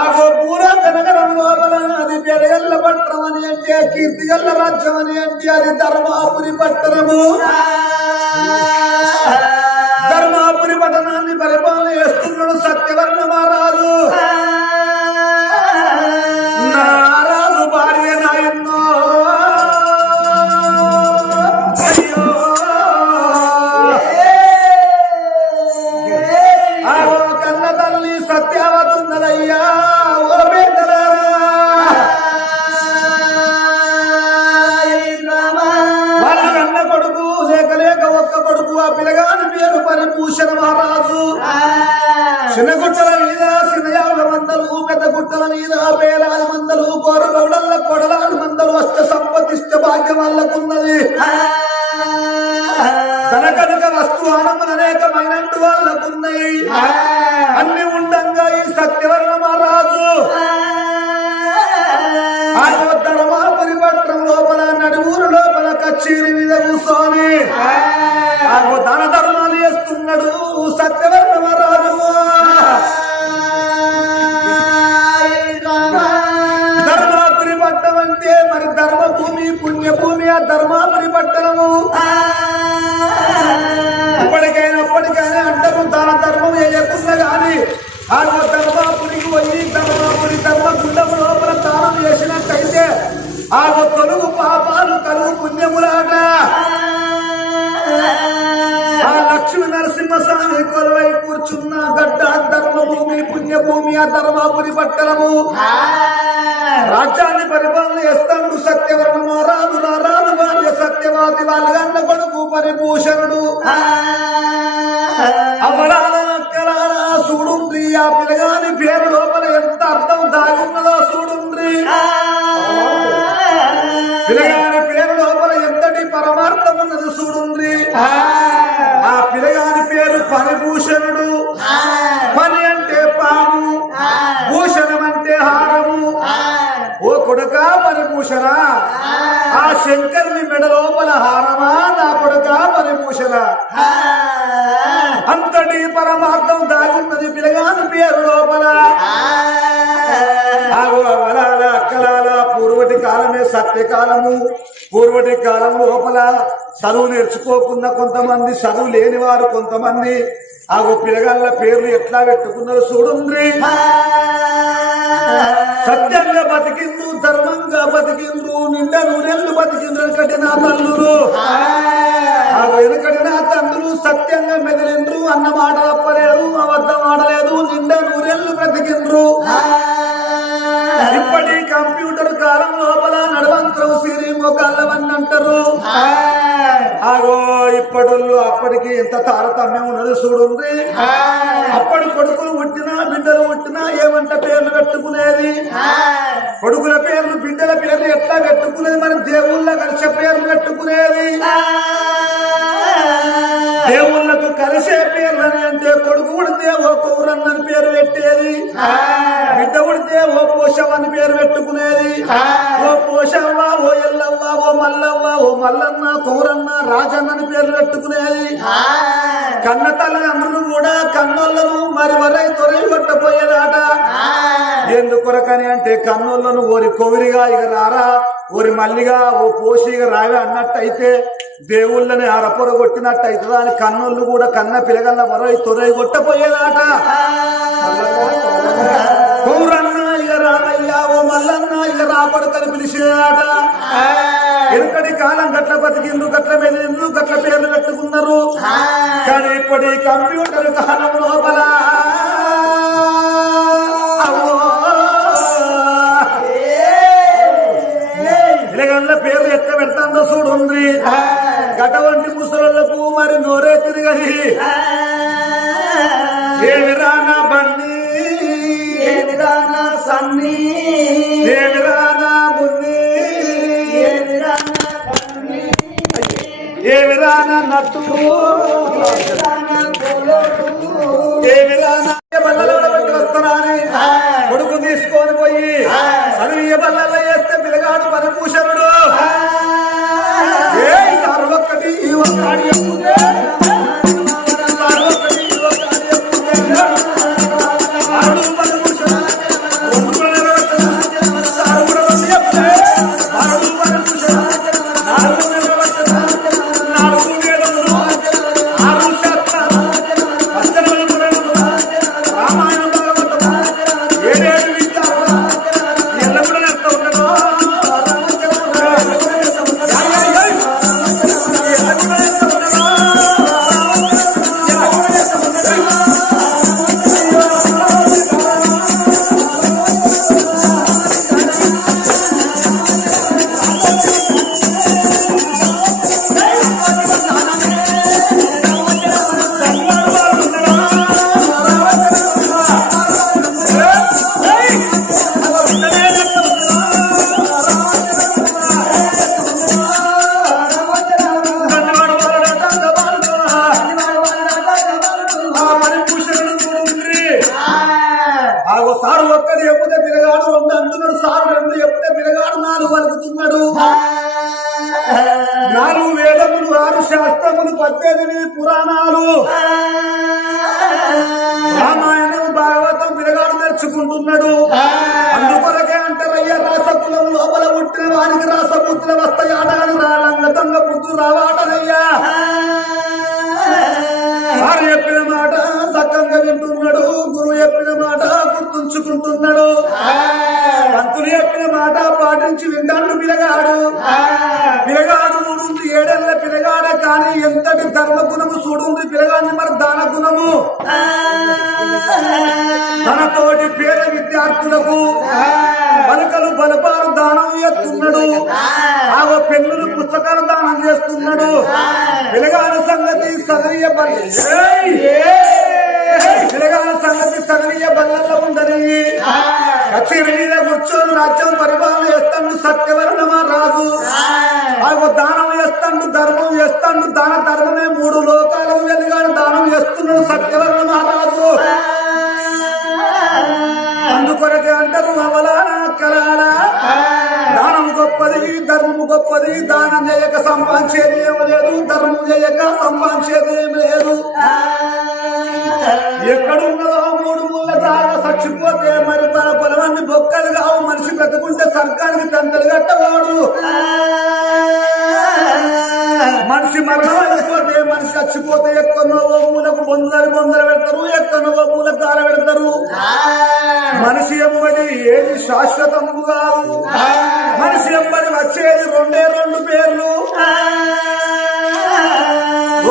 ఆగో పూరా కనగరం లోపల అది పెరగల్ల పట్టణం అని అంటే కీర్తిగల్ల రాజ్యం అని అంటే అది ధర్మాపురి పట్టణము. ధర్మాపురి పట్టణాన్ని పరిపాలన చేస్తున్నాడు సత్యవర్ణ మహారాజు. నారాజు భార్య నాయన్నో సత్యావతున్నదయ్యా. ఓ బిడ్డలారా వాళ్ళ కన్న కొడుకు లేక లేక ఒక్క కొడుకు ఆ పిల్లగాని పేరు పరిభూషణ మహారాజు. చిన్న గుట్టల మీద సినయాల మందలు, పెద్ద గుట్టల మీద పేలాది మందలు, కోరగౌడల్ల కొడలాది మందలు, అష్ట సంపతిష్ట భాగ్యం వాళ్ళకున్నది. తనకనుక వస్తువానములు అనేకమైనట్టు వాళ్ళకున్నాయి. అన్ని ఉండంగా ఈ సత్యవర్ణ మహారాజు ఆయన ధర్మాపురి పట్టణం లోపల నడుమూరు లోపల కచేరి మీద కూర్చొని ఆయన దాన ధర్మాలు చేస్తున్నాడు సత్యవర్ణ మహారాజు. ధర్మాపురి పట్టణం అంటే మరి ధర్మభూమి పుణ్యభూమి. ఆ ధర్మాపురి పట్టణము ఇప్పటికైనా అంటారు దాన ధర్మం చేయకున్నా గాని ఆ ధర్మాపురికి పోయి ధర్మాపురి ధర్మగుండం లోపల దానం చేసినట్టయితే ఆ తొలుగు పాపాలు కలుగు పుణ్యములాట. ఆ లక్ష్మీ నరసింహస్వామి కొలువై కూర్చున్న గడ్డ ధర్మభూమి పుణ్యభూమి ఆ ధర్మాపురి పట్టణము. రాజ్యాన్ని పరిపాలన చేస్తాడు సత్యవర్ణ మహారాజు. రారాజు భార్య సత్యవాది వాళ్ళ గన్న కొడుకు పరిభూషణుడు. అవరాలక్కలారా చూడుండ్రి ఆ పిల్లగాని పేరు లోపల ఎంత అర్థం దాగున్నదో చూడుండ్రి. పిల్లగాని పేరు లోపల ఎంతటి పరమార్థం ఉన్నది చూడుండ్రి. ఆ పిల్లగాని పేరు పరిభూషణుడు. పని అంటే పాము, భూషణం అంటే హారము. ఓ కొడుకా పరిభూషణ, ఆ శంకరుని మెడ లోపల హారమా నా కొడుకా పరిభూషణ. అంతటి పరమార్థం దాగున్నది పిల్లగాని పేరు లోపల. అక్కలాల పూర్వటి కాలమే సత్యకాలము. పూర్వటి కాలం లోపల చదువు నేర్చుకోకుండా కొంతమంది, చదువు లేని వారు కొంతమంది ఆ పిల్లగాళ్ళ పేర్లు ఎట్లా పెట్టుకున్నారు చూడుండ్రి. సత్యంగా బతికిండ్రు, ధర్మంగా బతికిండ్రు, నిండా నూనెళ్ళు బతికిండ్రు. వెనకటి నా తల్లులు ఆ వెనకటి నా తండ్రులు సత్యంగా మెదిలిండ్రు. అన్న మాట తప్పలేదు, అబద్ధం ఆడలేదు, నిండా నూనెళ్ళు బ్రతికిండ్రు. ఇప్పటి కంప్యూటర్ కాలం లోపల నడవంతరం సిరి మొగాళ్ళవన్నీ అంటారు. ఆగో ఇప్పటిలో అప్పటికి ఎంత తారతమ్యం ఉన్నది చూడుంది. అప్పటి కొడుకులు పుట్టినా బిడ్డలు పుట్టినా ఏమంట పేర్లు పెట్టుకునేది. కొడుకుల పేర్లు బిడ్డల పేర్లు ఎట్లా పెట్టుకునేది, మరి దేవుళ్ళ కలిసే పేర్లు పెట్టుకునేది. దేవుళ్లకు కలిసే పేర్లని అంటే కొడుకు ఉడితే ఓ కౌరన్నని పేరు పెట్టేది, బిడ్డ ఉడితే ఓ పోషవని పేరు పెట్టుకునేది. ఓ పోషవ్వ, ఓ ఎల్లవ్వ, ఓ మల్లవ్వ, ఓ మల్లన్న, కౌరన్న, రాజన్నని పేర్లు పెట్టుకునేది. కన్న తల్లిదండ్రులు కూడా కన్నోళ్లను మరి వరై తొరై కొట్టపోయేదాట. ఎందుకొరకని అంటే కన్నోళ్లను ఓరి కొవిరిగా ఇక రారా, ఓరి మల్లిగా ఓ పోషిగా రావే అన్నట్టయితే దేవుళ్ళని అరపొర కొట్టినట్టు అవుతుందా అని కన్నోళ్ళు కూడా కన్న పిలగల్ల వరై తొరై కొట్టపోయేదాట. కౌరన్న ఇక రామయ్యా, ఓ మల్లన్న ఇక రాపడకని పిలిచేదాట. ఎనుకటి కాలం గట్ల బతికిండ్రు, గట్ల మెదిండ్రు, గట్ల పేర్లు పెట్టుకున్నారు. కానీ ఇప్పటి కంప్యూటర్ కాలం లోపల పిలగల్ల పేర్లు ఎట్లా పెడతాందో చూడుండ్రి. గటువంటి ముసలకు మరి నోరే తిరగని ఏమిరానా బన్నీ, ఏమిరానా సన్నీ, ఏమిరానా మున్ని, ఏమిరానా నట్టు, ఏమిరానా బల్లల బట్టి వస్తున్నాని కొడుకు తీసుకొని పోయి చదివియ బల్లల్లో వేస్తే పిల్లగాడు పరిభూషణుడు. ఏ సార్వొక్కటి ఈ ఒక్కడి సార్వొక్కటి ఒకటి చెప్తే పిల్లగాడు రెండు అంటున్నాడు, సారు రెండు చెప్తే పిల్లగాడు నాలుగు వలుకుతున్నాడు. 4 వేదములు 6 శాస్త్రములు 18 పురాణాలు రామాయణం భాగవతం పిల్లగాడు నేర్చుకుంటున్నాడు. అందుకొరకే అంటారయ్యా రాసకులం లోపల పుట్టిన వారికి రాసబుద్ధులు వస్తాయాట అని రంగ దొంగ బుద్ధులు రావాటనయ్యా. సార్ చెప్పిన మాట సక్కంగా వింటున్నాడు, గురువు చెప్పిన మాట గుర్తుంచుకుంటున్నాడు, పంతులు చెప్పిన మాట పాటించి వింటాడు పిల్లగాడు. పిల్లగాడు 7 ఏళ్ల పిల్లగాడే కానీ ఎంతటి ధర్మ గుణము చూడుంది పిల్లగాడిని. మరి దాన గుణము తనతోటి పేద విద్యార్థులకు పలకలు బలపాలు దానం చేస్తున్నాడు. ఆ పెన్నులు పుస్తకాలు దానం చేస్తున్నాడు. పిల్లగాడి సంగతి సగనీయ పిల్లగాడి సంగతి సగనీయ బల్లల్లో ఉండని కచేరి మీద కూర్చొని రాజ్యం పరిపాలన చేస్తాడు సత్యవర్ణమా రాజు. ఆ దానం చేస్తాడు, ధర్మం చేస్తాడు. దాన ధర్మమే 3 లోకాలకు వెలుగాడు దానం చేస్తున్నాడు సత్యవర్ణ మహారాజు. అందుకొరకే అంటారు అవలానా కలాలా దానం గొప్పది, ధర్మము గొప్పది. దానం చేయక సంపాదించేది ఏం లేదు, ధర్మం చేయక సంపాదించేది ఏం లేదు. ఎక్కడున్నదో 3 మూల జాగా చచ్చిపోతే మరి తన పొలవన్నీ బొక్కలు కావు. మనిషి బ్రతుకుంటే సర్కానికి తంతలు కట్టవాడు. మనిషి మరణం అయిపోతే మనిషి చచ్చిపోతే ఎక్కడో మూలకు బొందలు పెడతారు, ఎక్కడో మూలకు గార పెడతారు. మనిషి ఎంబడి ఏది శాశ్వతము కాదు. మనిషి ఎంబడి వచ్చేది 2 పేర్లు,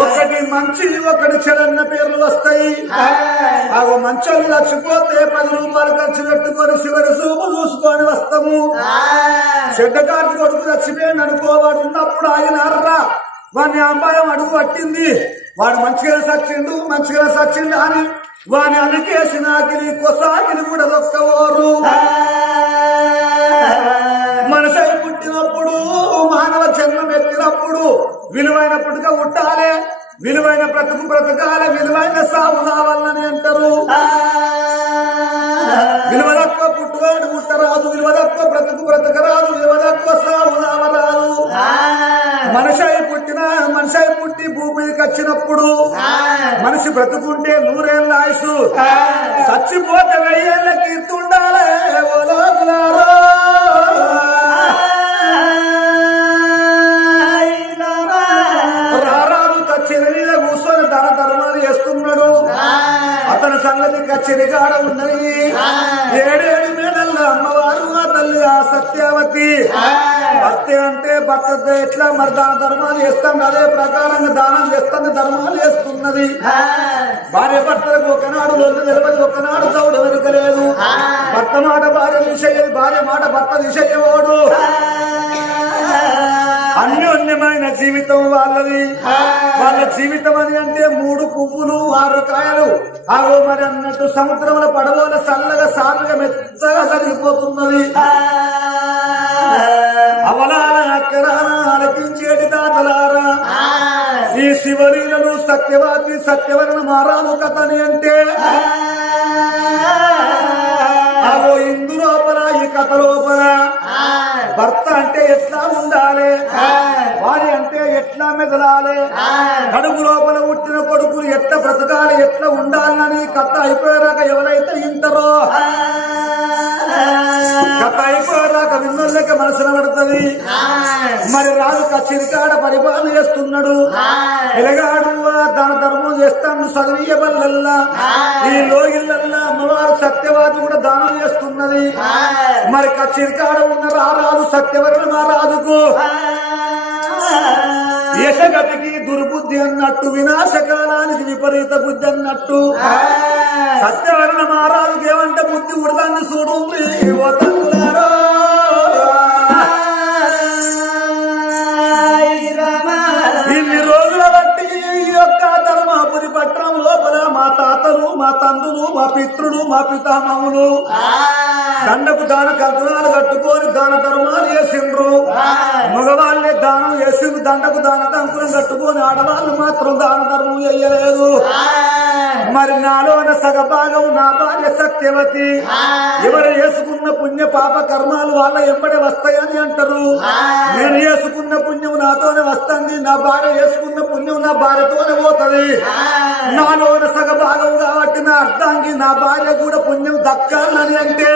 ఒకటి మంచి ఒకటి చెడన్న పేర్లు వస్తాయి. ఆ మంచోళ్ళు చచ్చిపోతే 10 రూపాయలు ఖర్చు పెట్టుకొని చివరి చూపు చూసుకొని వస్తాము. చెడ్డ కార్డు కొడుకు చచ్చిపోయాడు అనుకోవాడు ఉన్నప్పుడు ఆయన అర్రా వాడిని అమ్మాయం అడుగు పట్టింది, వాడు మంచిగా సచ్చిండు అని వాని అనికేసి నాకిని కొసాకిని కూడా దొక్కవోరు. మనిషి పుట్టినప్పుడు మానవ జన్మం ఎత్తినప్పుడు విలువైన పుట్టుక పుట్టాలి, విలువైన బ్రతకాలి, విలువైన సాగు కావాలని అంటారు. విలువ తక్కువ పుట్టువాడు పుట్టరాదు, విలువ తక్కువ బ్రతకరాదు, విలువ తక్కువ సాగు కావరాదు. మనిషి పుట్టి భూమి మీదకి వచ్చినప్పుడు మనిషి బ్రతుకుంటే 100 ఏళ్ళ ఆయుసు, చచ్చిపోతే 1000 ఏళ్ళ కీర్తుండాలే. రారాదు కచ్చెరి మీద కూర్చొని దాన ధర్మాలు చేస్తున్నాడు. అతని సంగతి కచ్చెరిగాడ ఉన్నది. 7 మేడల్ల అమ్మవారు ఆ తల్లి ఆ సత్యావతి. భక్తి అంటే భక్త ఎట్లా మరి దాన ధర్మాలు చేస్తాను అదే ప్రకారంగా దానం చేస్తాను, ధర్మాలు చేస్తున్నది. భార్య భర్తలకు ఒకనాడు లొల్లి నిలబడి ఒకనాడు చౌడు వెనుకలేదు. భర్త మాట భార్య విషయం, భార్య మాట భర్త విషయవాడు. అన్యోన్యమైన జీవితం వాళ్ళది. వాళ్ళ జీవితం అని అంటే 3 పువ్వులు 6 కాయలు. ఆగో మరి అన్నట్టు సముద్రంలో పడవల చల్లగా సార్లుగా మెత్తగా జరిగిపోతున్నది. అవలారా అక్కరారా ఆలకించేటి దాతలారా, ఈ శివలీలను సత్యవాది సత్యవర్ణ మారాము కథని అంటే ఆగో ఇందు లోపల ఈ కథ లోపల భర్త అంటే ఎట్లా ఉండాలి, వారి అంటే ఎట్లా మెదలాలి, కడుపు లోపల పుట్టిన కొడుకులు ఎట్లా బ్రతకాలి, ఎట్లా ఉండాలని కథ అయిపోయాక ఎవరైతే ఇంటారో కథ అయిపోయాక విన్నోళ్ళకి మనసున పడుతుంది. మరి రాజు కచ్చిరికాడ పరిపాలన చేస్తున్నాడు. ఎలగాడు దాన ధర్మం చేస్తాను సగనీయ బల్లల్లా, ఈ లోగిళ్ళల్లా అమ్మవారు సత్యవాది కూడా దానం చేస్తున్నది. మరి కచ్చిరికాడ ఉన్న రారాజు సత్యవర్ణ మహారాజుకు యశగతికి దుర్బుద్ధి అన్నట్టు, వినాశకాలానికి విపరీత బుద్ధి అన్నట్టు. సత్యవర్ణ మహారాజుకి ఏమంటే బుద్ధి ఉడదాన్ని చూడు. ఇన్ని రోజుల బట్టి ఈ యొక్క ధర్మాపురి పట్టణం లోపల మా తాతలు మా తండ్రులు మా పితృలు మా పితామహులు దండకు దాన కంకణాలు కట్టుకొని దాన ధర్మాలు చేసిండ్రు. మగవాళ్ళే దానం చేసిండ్రు, దండకు దాన కంకులం కట్టుకొని ఆడవాళ్ళు మాత్రం దాన ధర్మం చెయ్యలేదు. మరి నాలోన సగభాగం నా భార్య సత్యవతి. ఎవరు చేసుకున్న పుణ్య పాప కర్మాలు వాళ్ళ ఎంబడే వస్తాయని అంటారు. నేను చేసుకున్న పుణ్యం నాతోనే వస్తుంది, నా భార్య చేసుకున్న పుణ్యం నా భార్యతోనే పోతుంది. నాలోన సగభాగం కాబట్టి నా అర్థానికి నా భార్య కూడా పుణ్యం దక్కాలని అంటే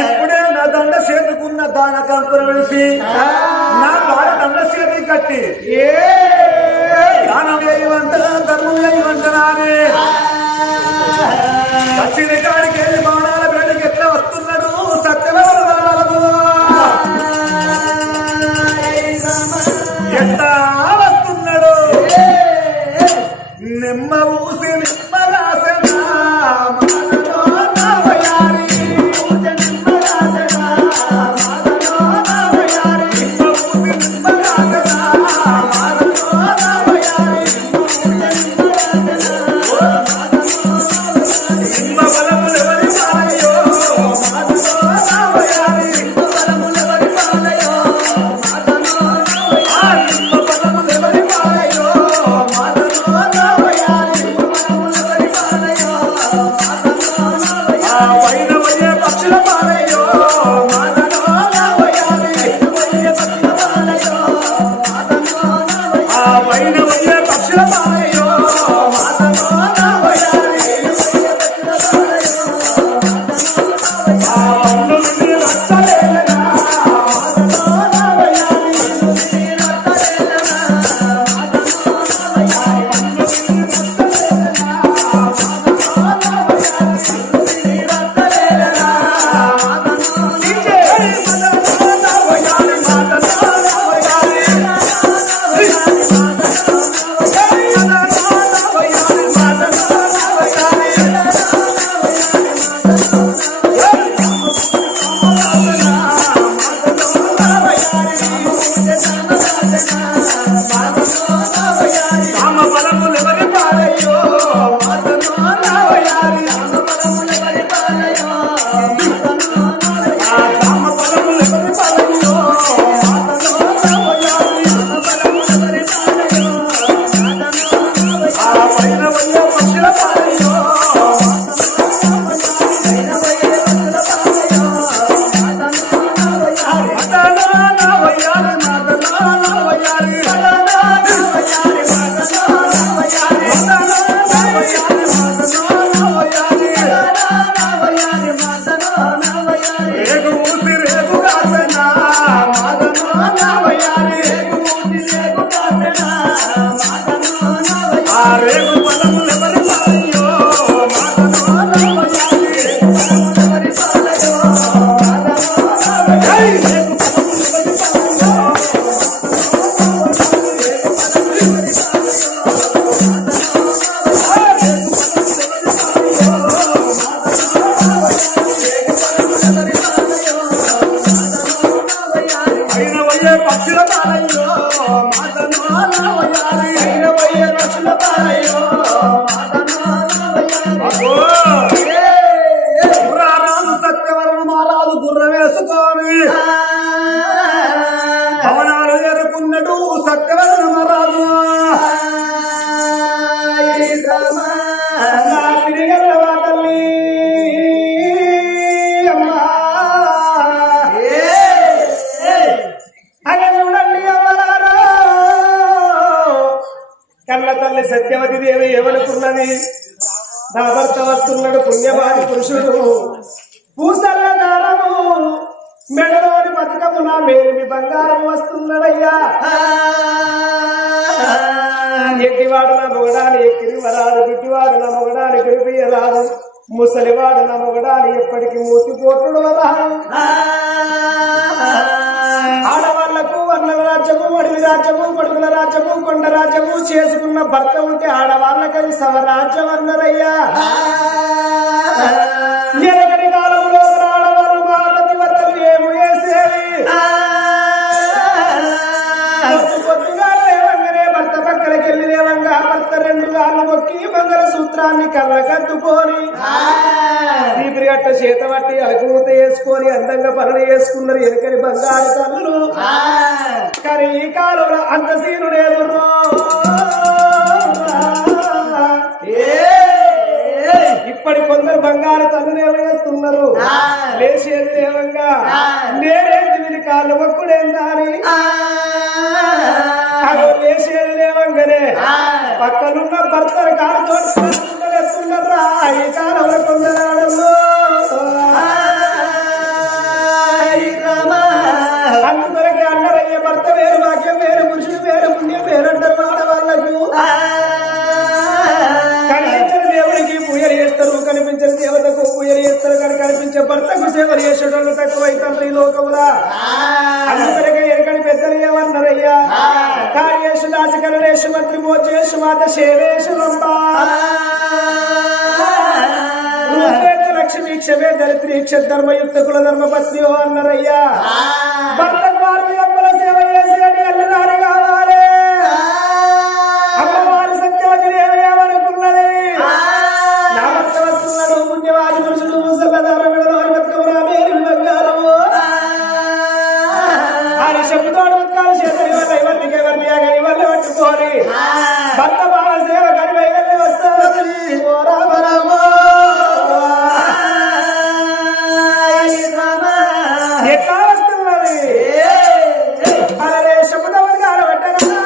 ఇప్పుడే నా దండ చేతుకున్న దాన కంపులు విడిసి నా భార్య దండ చేతి కట్టి దానం చేయమంటనా ధర్మం చేయమంటనా అని వచ్చిన కాడికి వెళ్ళి బాణాల బయటకి ఎట్లా వస్తున్నాడు సత్యవేద ఎట్లా వస్తున్నాడు. నిమ్మ ఊసి నిమ్మ రాసనా సత్యవతి దేవి ఏమనుకున్నది? నా భర్త వస్తున్నాడు పుణ్యవాది పురుషుడు, పూసల్ల దారము మెడలోని బతుకము నా మేలిమి బంగారం వస్తున్నాడయ్యా. ఎట్టివాడు నా మొగడాని ఎక్కిరి వరాడు, గుడ్డివాడు నా మొగడాని గడిపియరాదు, ముసలివాడు నా మొగడాని ఎప్పటికి మూతిపోటుడు వరాడు. ఆడవాళ్లకు వర్ణల రాజ్యము, అడవి రాజ్యము, కొడుకుల రాజ్యము, కొండ రాజ్యము చేసుకున్న భర్త ఉంటే ఆడవాళ్ళకది స్వరాజ్యం అన్నారయ్యా. ఎనకటి కాలంలో ఆడవాళ్ళు మాలతి వద్దలు ఏమి వేసేది? పొద్దుగా లేవంగానే భర్త పక్కలకి వెళ్ళి లేవంగా భర్త రెండు గాళ్ళు మొక్కి సూత్రాన్ని కళ్ళ కట్టుకొని చీపిరి గట్ట చేత పట్టి అలకూత వేసుకొని అందంగా పనులు చేసుకున్నారు ఎనకని బంగారు తల్లులు కానీ ఈ కాలంలో అంత సీను లేదు ఇప్పటి కొందరు బంగారు తల్లులు వేస్తున్నారు లేచేది లేవంగా నేనేంటి వీరి కాళ్ళు మొక్కుడేందా అని లేచేది లేవంగానే పక్కనున్న భర్తలు కాలుతో వేస్తున్నారా ఈ కాలంలో కొందరు ఆడల్లో అందుకొరకే అన్నరయ్య భర్త వేరు భాగ్యం వేరు పురుషుడు వేరు పుణ్యం వేరంటారు ఆడవాళ్లకు కనిపించని దేవుడికి పూజలు చేస్తారు కనిపించని దేవతకు పూజలు చేస్తారు కానీ కనిపించే భర్తకు సేవలు చేసేటోళ్ళు తక్కువ అవుతారు ఈ లోకములా అందుకొరకే ఎరకని పెద్దలు ఏమన్నారయ్యా కార్యేషు దాసకరణేషు మంత్రి మోచేషు మాత శేవేషు లక్ష్మీ క్షమే దరిద్రీ క్షధర్మయుక్త కుల ధర్మపత్ని అన్నారయ్యా భర్తకు వారి అమ్మల సేవ చేసేది అల్లరాని కావాలి అమ్మవారి సత్యవతిని ఏమనుకున్నది నా భర్త వస్తున్నాడు పుణ్యవాది పురుషుడు ముసలదార బంగారము అని చెప్పుతోడు ఉత్కాలు చేతని వల్ల ఇవన్నీ ఇవన్నీ పట్టుకోని భర్త బాల సేవ కనిపై వెళ్ళి వస్తుంది ఓ రామ రామ ఎట్లా వస్తున్నది అరే శబ్దం కాలబట్టనా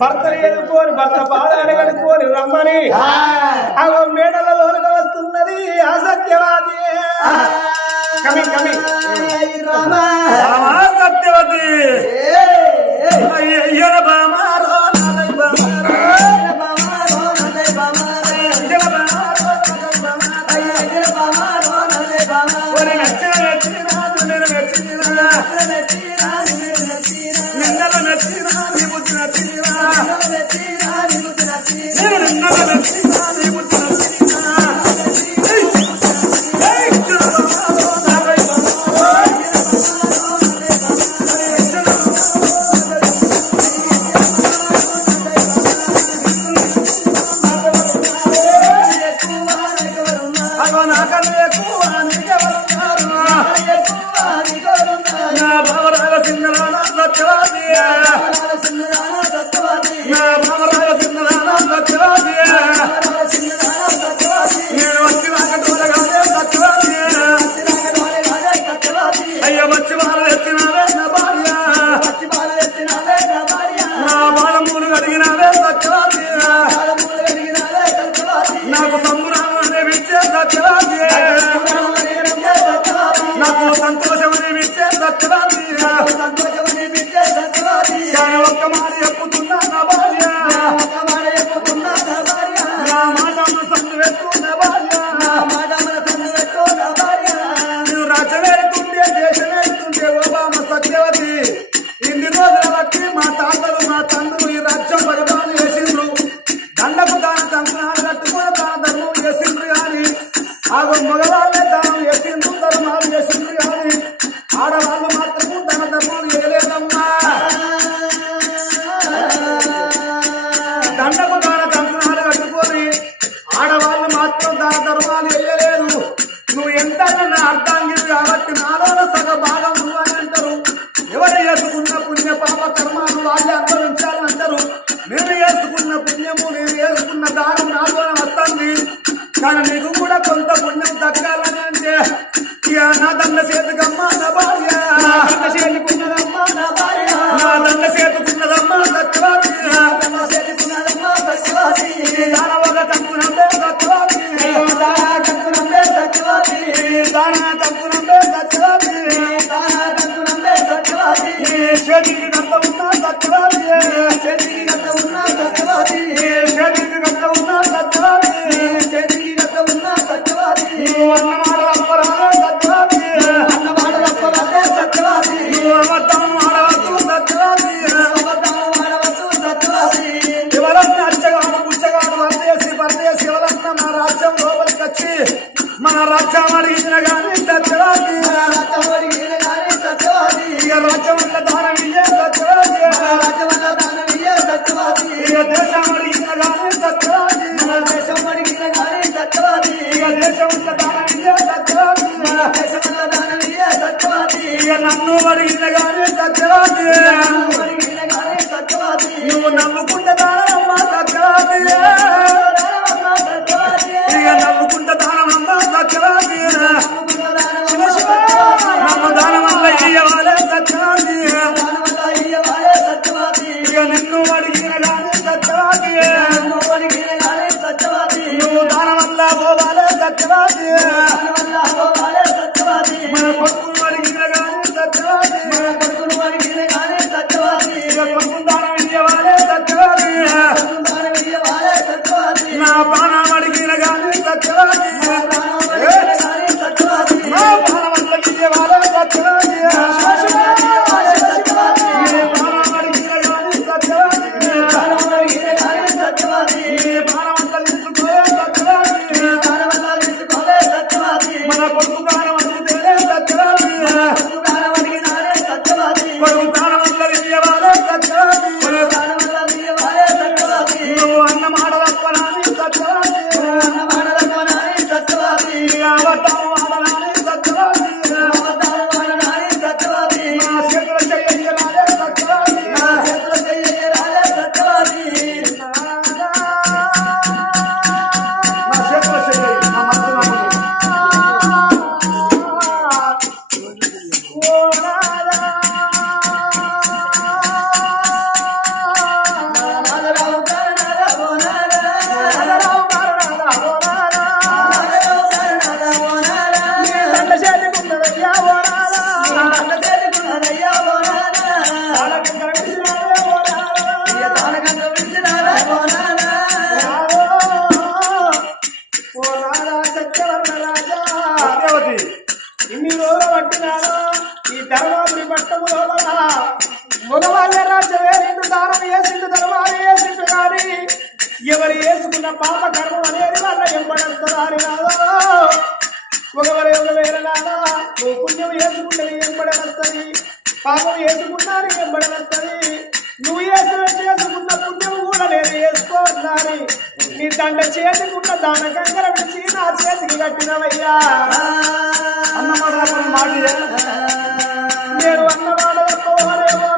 భర్తలు ఎదుర్కోని భర్త పాదాలు కడుక్కొని రమ్మని అగో మేడలలోకి వస్తున్నది అసత్యవాది సత్యవతి నిన్నల నచ్చినా నీ బుద్ధి నచ్చినా నేను నిన్నల నచ్చినా నీ బుద్ధి నచ్చినా అగో నాకన్నా ఎక్కువ నీకెవరున్నారు నా భావరాగ సింగరానా సత్యవాది నా భావరాగ సింగరానా సత్యవాది నేను వచ్చి నాకటోరగానే సత్యవాది అయ్య వచ్చి బాల ఎత్తినావే నా భార్య నా బాలమూలు అడిగినావే సత్యవాది నాకు సంబురామనే విచ్చే సత్యవాది నాకు సంతోషమని విచ్చే సత్యవాది కానీ ఒక్క మాట చెప్పుతున్నా నా భార్య నా మాటను సందు పెట్టు నా భార్య నువ్వు రాజ్యమేస్తుంటే దేశమేస్తుంటే ఓబామ సత్యవతి ఇన్ని రోజుల బట్టి మా తాతలు మా తండ్రులు ఈ రాజ్యం పరిపాలన చేసిండ్రు దండకు దాని తంత్రాలు కట్టుకుని దాన ధర్మం చేసిండ్రు కానీ ఆగో మగవాళ్ళే దానం చేసిండ్రు ధర్మాలు చేసిండ్రు కానీ ఆడవాళ్ళు మాత్రము దాన ధర్మాలు చేయలేదమ్మా దండకు దాన తంత్రాలు కట్టుకొని ఆడవాళ్ళు మాత్రం దాన ధర్మాలు వేయలేదు నువ్వు ఎంత నా అర్థాంగిరు కాబట్టి నాలోన సగ భాగం నువ్వు అని అంటారు ఎవరు చేసుకున్న పుణ్య పాప కర్మాలు వాళ్ళే అనుభవించాలని అంటారు నేను వేసుకున్న పుణ్యము నేను వేసుకున్న దానం నాలోనే వస్తుంది కానీ నీకు కూడా కొంత పుణ్యం దక్కాలని అంటే ఇక నా దండ చేతుకమ్మా నా భార్య నా దండ చేతుకున్నదమ్మా సత్యవాది దాన ఒక తప్పునంటే సత్యవాది దాన తప్పునంటే సత్యవాది చేతికి గంట ఉన్నా సత్యవాది చేతికి గంట ఉన్నా సత్యవాది నువ్వు అన్నమాట అప్పరాలే సత్యవాది నువ్వు అబద్ధం ఆడవద్దు సత్యవాది ఎవరన్నా అచ్చగాడు పుచ్చగాడు పరదేశి ఎవరన్నా మన రాజ్యం లోపలికి వచ్చి మన రాజ్యం అడిగిన గాని సత్యవాది ఇక రాజ్యం వల్ల దానం ఇయ్యే సత్యవాది పట్టినాడు ఈ ధర్మాపురి పట్టము లోపల మగవాళ్ళ రాజ్యమే నిండు దానం వేసిండు ధర్మాలు వేసిండు కానీ ఎవరు వేసుకున్న పాప కర్మం అనేది వాళ్ళ ఎంబడేస్తారు నాదో ఒకవేళ నాదా నువ్వు పుణ్యం వేసుకుంటే ఎంబడేస్తుంది పాపం వేసుకున్నాను ఎంబడేస్తుంది నువ్వు చేసుకున్న పుణ్యం కూడా నేను వేసుకోవాలి నీ దండ చేతికున్న దాన కంకర విడిచి నా చేతికి కట్టినవయ్యా అన్నమాట మాట నేను అన్నమాట తప్పవరేమో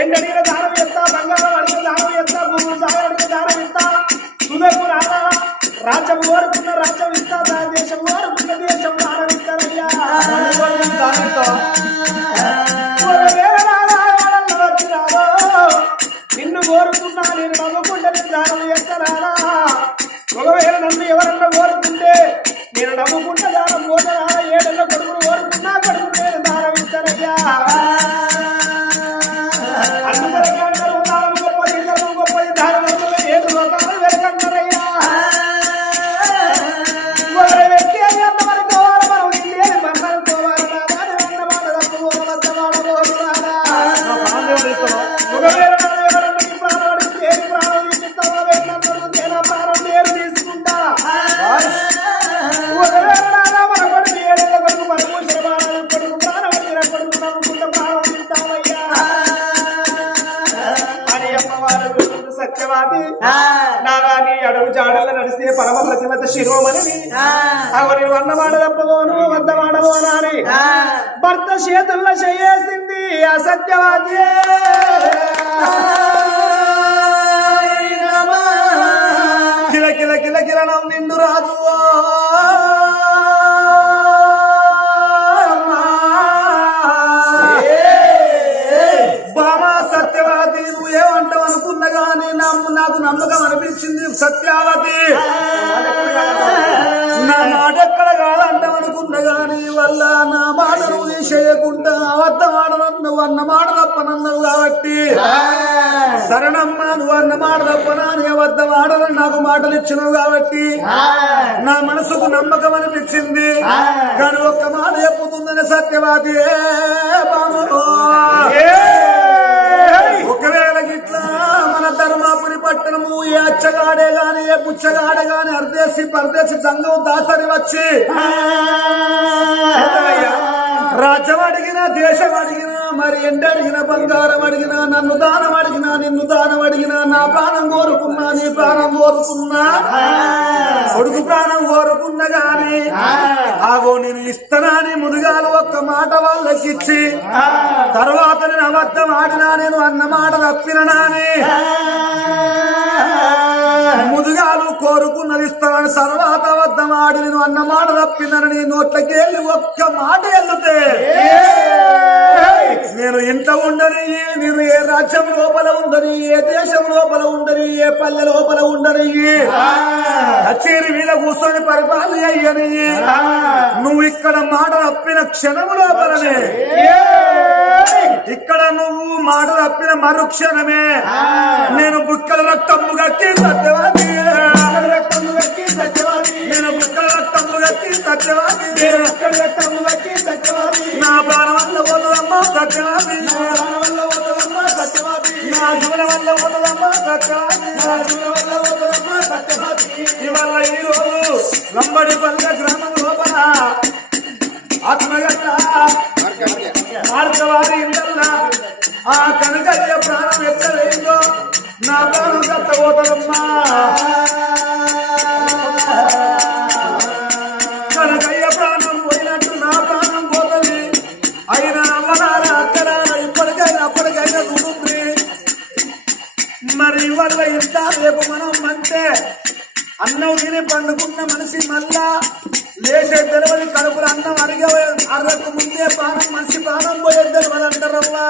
ఎండడిగిన దానం ఎత్తా బంగారం అడిగిన దానం ఎత్తా భూములు సాయం అడిగిన దానం ఎత్తా సుధకు రాదా రాజ్యం కోరుకున్న రాజ్యం ఇస్తా దేశం కోరుకున్న దేశం దానం ఇస్తానయ్యా నిన్ను కోరుకున్నా నేను నమ్ముకుంటే నేను దానం చేస్తానా ఒకవేళ నన్ను ఎవరన్నా కోరుకుంటే నేను నమ్ముకుంటే దానం పోతానా ఏడన్న కొడుకును కోరుకున్నా కొడుకు నేను దానం ఇస్తానయ్యా నాగాని అడుగు జాడల్లో నడిస్తే పరమ ప్రతిమత శిరోమణి నేను అన్నమాట తప్పబోను వద్దమాడబోనా అని భర్త చేతుల్లో చేసింది అసత్యవాది కిల కిల కిల కిరణం నిండు రాదు సత్యవతి నువ్వు ఏమంటావు అనుకున్నా గానీ నాకు నమ్మకం అనిపించింది సత్యావతి నా మాట ఎక్కడ కాదంటాం అనుకున్నా గానీ వల్ల నా మాట నువ్వు చేయకుండా అబద్ధం ఆడనన్ను నువ్వు అన్న మాట తప్పనన్నావు కాబట్టి శరణమ్మ నువ్వు అన్న మాట తప్పనా నీ అబద్ధం ఆడనని నాకు మాటలు ఇచ్చినావు కాబట్టి నా మనసుకు నమ్మకం అనిపించింది కానీ ఒక్క మాట చెప్పుతుందని సత్యవతి ఒకవేళ గిట్లా మన ధర్మాపురి పట్టణము ఏ అచ్చగాడే గాని ఏ పుచ్చగాడే గాని అర్దేశి పరదేశి సంఘం దాసరి వచ్చి రాజ్యం అడిగినా దేశం అడిగినా మరి ఎండడిగినా బంగారం అడిగినా నన్ను దానం అడిగినా నిన్ను దానం అడిగినా నా ప్రాణం కోరుకున్నా నీ ప్రాణం కోరుకున్నా కొడుకు ప్రాణం కోరుకున్నా గాని ఆగో నేను ఇస్తానని ముదుగాలు ఒక్క మాట వాళ్ళకిచ్చి తర్వాత నేను అబద్ధం ఆడినా నేను అన్న మాట తప్పినని ముదుగాలు కోరుకున్నది ఇస్తానని తర్వాత అబద్ధం ఆడి నేను అన్న మాట తప్పినని నోట్లకెళ్ళి ఒక్క మాట వెళ్తే నేను ఇంత ఉండని నేను ఏ రాజ్యం లోపల ఉండని ఏ దేశం లోపల ఉండని ఏ పల్లె లోపల ఉండని కచేరి మీద కూర్చొని పరిపాలన అయ్యని నువ్వు ఇక్కడ మాట తప్పిన క్షణము లోపలనే ఇక్కడ నువ్వు మాట తప్పిన మరుక్షణమే నేను బుక్కల రక్తము గట్టి సత్యవాది నేను బుక్కల రక్తము గట్టి సత్యవాది నా ప్రాణం వల్ల పోతుందమ్మా సత్యవాది నా జీవనం వల్ల పోతుందమ్మా సత్యవాది ఇవాళ ఈ రోజు లంబడి పల్లె గ్రామం లోపల ఆత్మగట్ట మార్గవారి ఇంటల్లా ఆ కనకయ్య ప్రాణం ఎక్కలేదో నా ప్రాణం కట్టబోతుందమ్మా కనకయ్య ప్రాణం పోయినట్టు నా ప్రాణం పోతుంది రేపు మనం అంతే అన్నం తిని పండుకున్న మనిషి మళ్ళా లేచే తెలవని కడుపులు అన్నం అరగకు ముందే పానం మనిషి ప్రాణం పోయేద్దని వాళ్ళు అంటారవ్వా